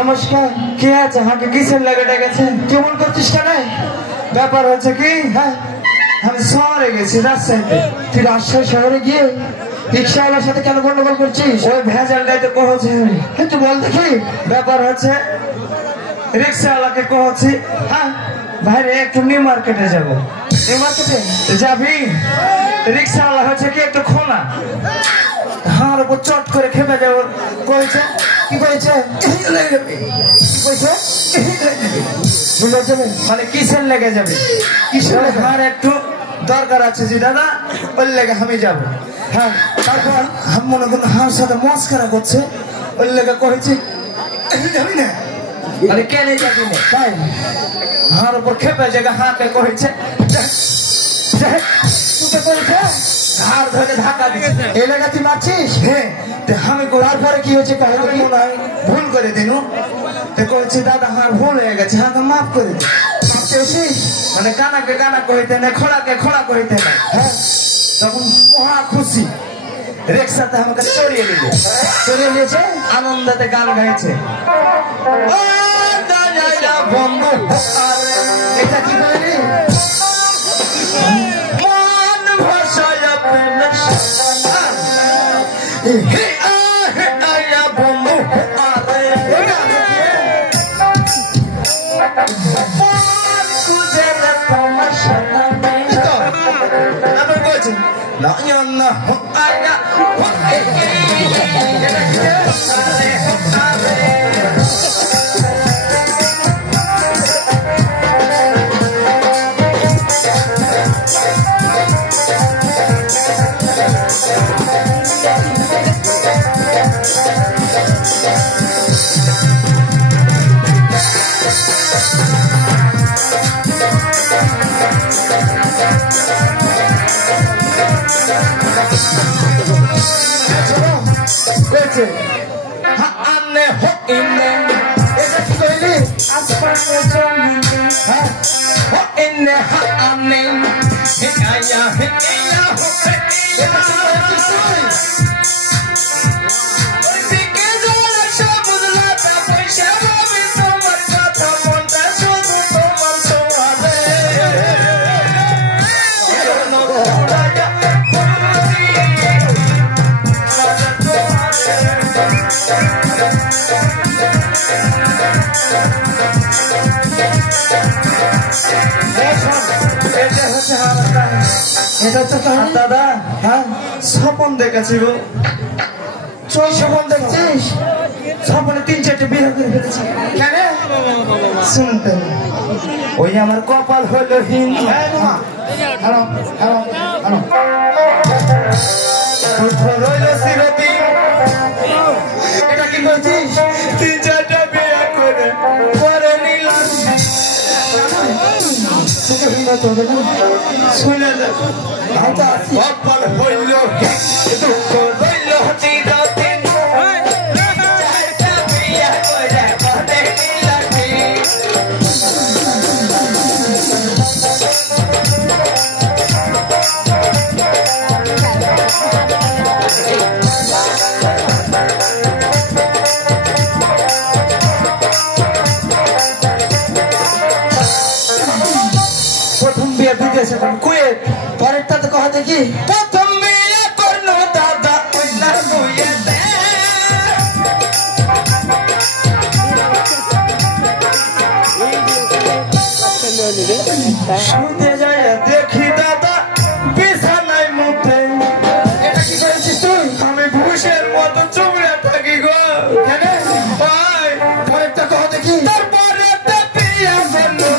নমস্কার। কে আছে? হাঁকে কিসের লাগে ডেকেছেন? কেমন করছিস কেন? ব্যাপার হচ্ছে কি, হ্যাঁ আমি শহরে গেছি, রাজশাহীতে। তুই রাজশাহী শহরে গিয়ে রিক্সাওয়ালার সাথে কেন গন্ডগোল করছিস? ওই ভেজাল গাইতে কহছে আমি। একটু বল দেখি। ব্যাপার হচ্ছে রিক্সাওয়ালাকে কহছি, হ্যাঁ ভাইরে একটু নিউ মার্কেটে যাবো। নিউ মার্কেটে যাবি? রিক্সাওয়ালা হচ্ছে কি একটু খোনা, হার উপর চট করে খেপে যাবো কয়েছে। কি কয়েছে? মানে কিসের লেগে যাবে? কিসের? হার একটু দরকার আছে জি দাদা, ওর লেগে আমি যাবো। হ্যাঁ, তারপর আমি মনে করুন হার সাথে মস্করা করছে, ওর লেগে করেছি যাবি না। মানে কেন যাবি না? তাই হার উপর খেপে জায়গা হাঁকে করেছে, হার ধরে ধাক্কা দিচ্ছে। এই লেগে তুই মারছিস? হ্যাঁ। আমি তারপরে কি হয়েছে মনে হয় ভুল করে দিনু, করেছি দাদা হার ভুল হয়ে গেছে, হাঁকে মাফ করে দিন। মানে কানাকে কানা কইতে না, খোড়াকে খোড়া কইতে না। হ্যাঁ, তখন মহা খুশি, রিক্সাতে আমাকে চড়িয়ে দিল। চড়িয়ে নিয়েছে, আনন্দতে গান গাইছে। বন্ধু এটা কি বলি? মন ভাষায় দাদা। হ্যাঁ, স্বপন দেখেছি গো। স্বপন দেখছিস? স্বপনে 3-4টে বিয়ে করে ফেলেছি। কেন শুনতে? ওই আমার কপাল হলো হীন। রইল চিরদিন। এটা কি বলছিস? 3-4টা বিয়ে করে পরে নিলাম। শুনে দেখো, কপাল হইল দুঃখ রইল চিরদিন। প্রথম বিয়ে বিদেশে কুয়েত, পরেরটা তো কথা দেখি। প্রথম বিয়ে করলো দাদা কুয়েতে, শুনতে যায় দেখি দাদা বিছানায় মুখে। এটা কি করেছিস তুই? আমি ভুষের মতো চুমড়ে থাকি গো। কেন? পরেরটা কথা দেখি। তারপরে বিয়ে করলো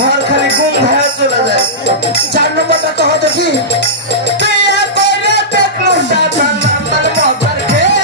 ঘর খালি গুম ধারা চলে যায়। 4 নম্বরটা কহ দেখি। বিয়ে করে দেখলো দাদা নানার মজার খেয়ে।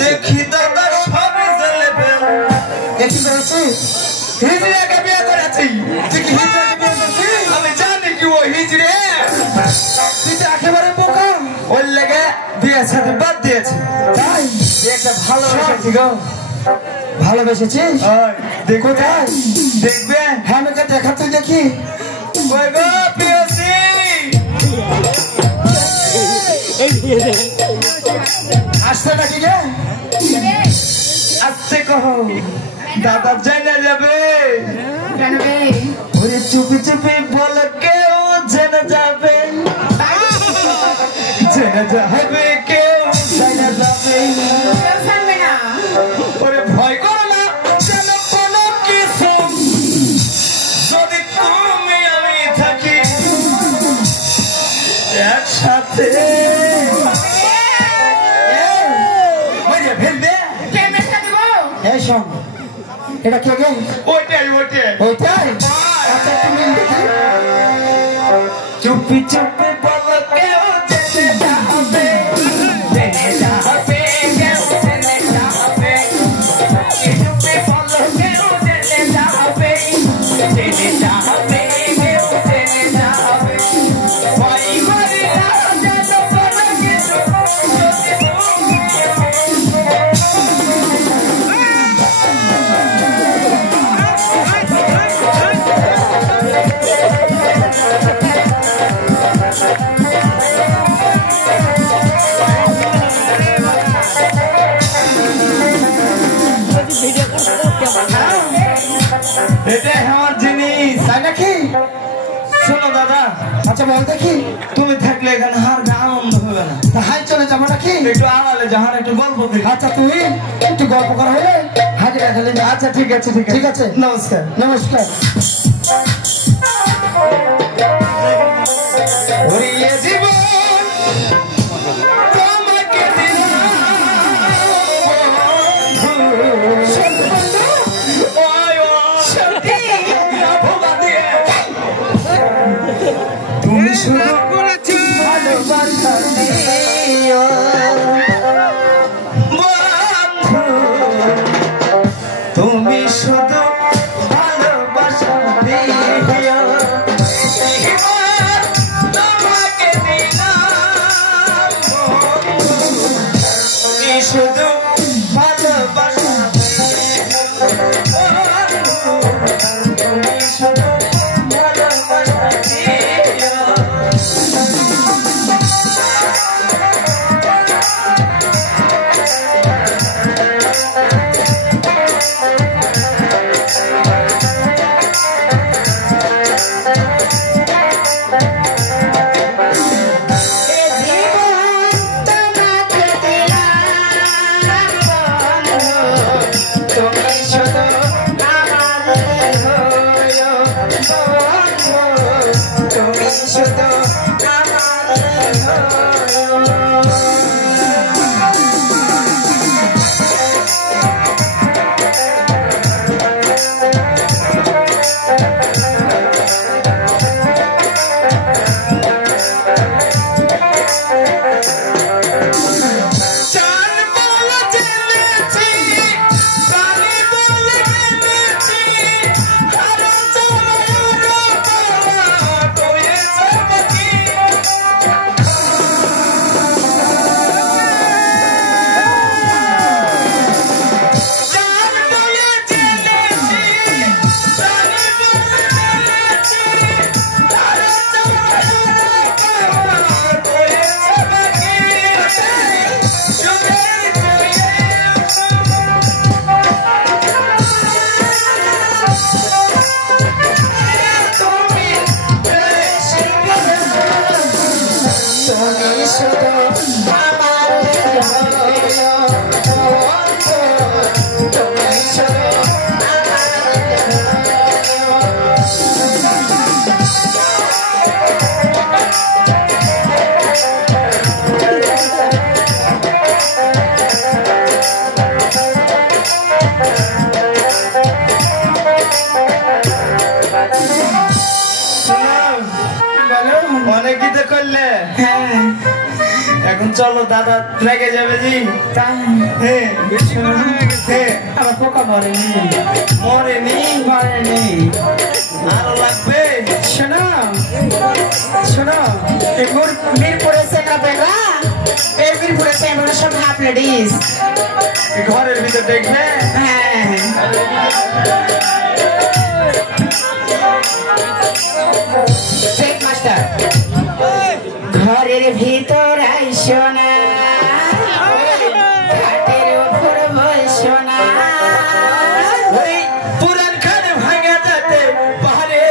দেখি দাদা সবই জেলে ফেল। দেখি করেছি হিজড়াকে বিয়ে করেছি। তুই কি হিজড়াকে বিয়ে করছিস? আমি জানি কি ও হিজড়ে। তুই তো একেবারে বোকা। ওর লেগে বিয়ে সাথে বাদ দিয়েছি। তাই একটা ভালোবেসেছি গো। ভালোবেসেছিস? দেখো তাই দেখবে। হ্যাঁ আমাকে দেখা তুই দেখি। ওই গো পিওসি আসতে নাকি গে? আসতে কহো দাদা জেনে যাবে। ওরে চুপি চুপি বল কেউ জেনে যাবে। জেনে যাবে কেউ জেনে যাবে। ওরে ভয় করো না যেন কোনো কিছু যদি তুমি আমি থাকি একসাথে। এটা কে গে? ওইটাই ওইটাই ওইটাই। আচ্ছা তুমি চুপি চুপি বল কেউ জেনে যাবে। জেনে যাবে কেউ জেনে যাবে। চুপি বল কেউ জেনে যাবে। জেনে যাবে কেউ জেনে যাবে। ভয় করি না যেন কোনো কিছু এটাই আমার জিনিস। তাই নাকি? শোনো দাদা। আচ্ছা বল দেখি। তুমি থাকলে এখানে হার আনন্দ হবে না। হাই চলে যাবো নাকি? একটু আড়ালে যাহার একটু গল্প দেখি। আচ্ছা তুই একটু গল্প করা হলে হাজির রাখালে। আচ্ছা ঠিক আছে ঠিক আছে। নমস্কার নমস্কার। জীবন তোমাকে তুমি শুধু ভালোবাসা দিও বন্ধু। তুমি শুধু ভালোবাসা দিও। তোমাকে দিলাম তুমি শুধু ভালোবাসা অনেক গীতে করলে হ্যাঁ এখন চলো দাদা রেগে যাবে জি তাই হ্যাঁ হ্যাঁ আমার পোকা মরেনি মরেনি মরেনি আরো লাগবে শোনো শোনো মিরপুরে সেনাবেলা এই মিরপুরে সেনাবেলা সব হাফ লেডিস ঘরের ভিতর দেখবে হ্যাঁ মাস্টার ঘরের ভিতর আইসো না খাটের উপর বসো না ওই পুরান খানে ভাঙা যাতে পারে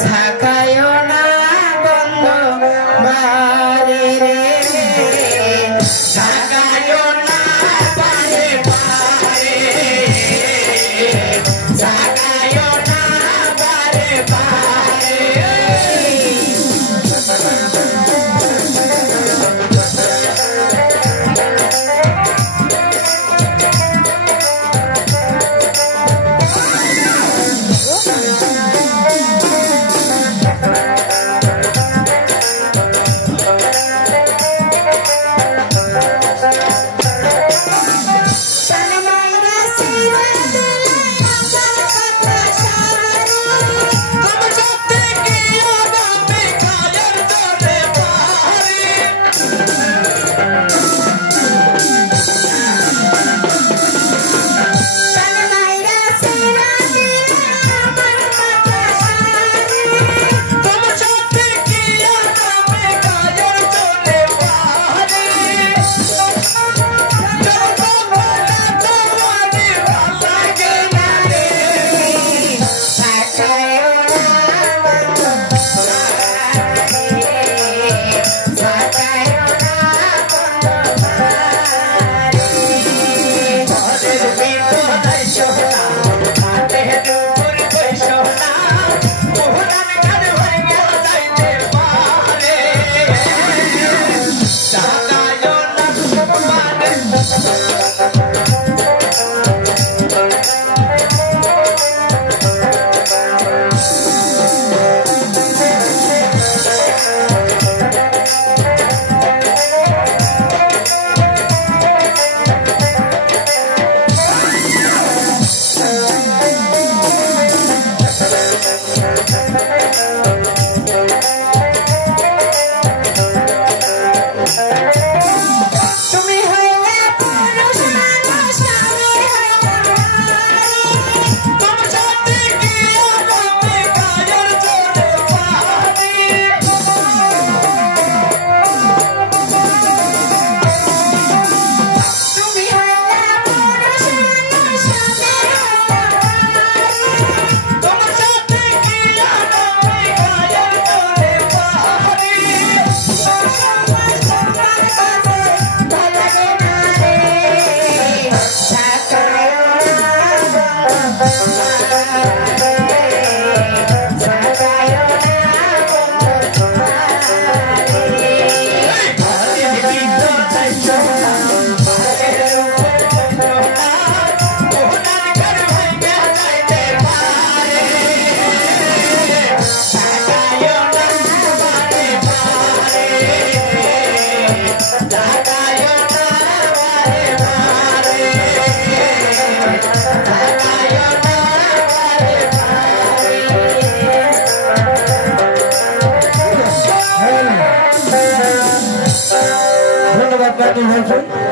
সাকায়ও না বন্ধ বারে রে সাকায়ও না বারে বারে সাকায়ও না বারে বারে ধন্যবাদ।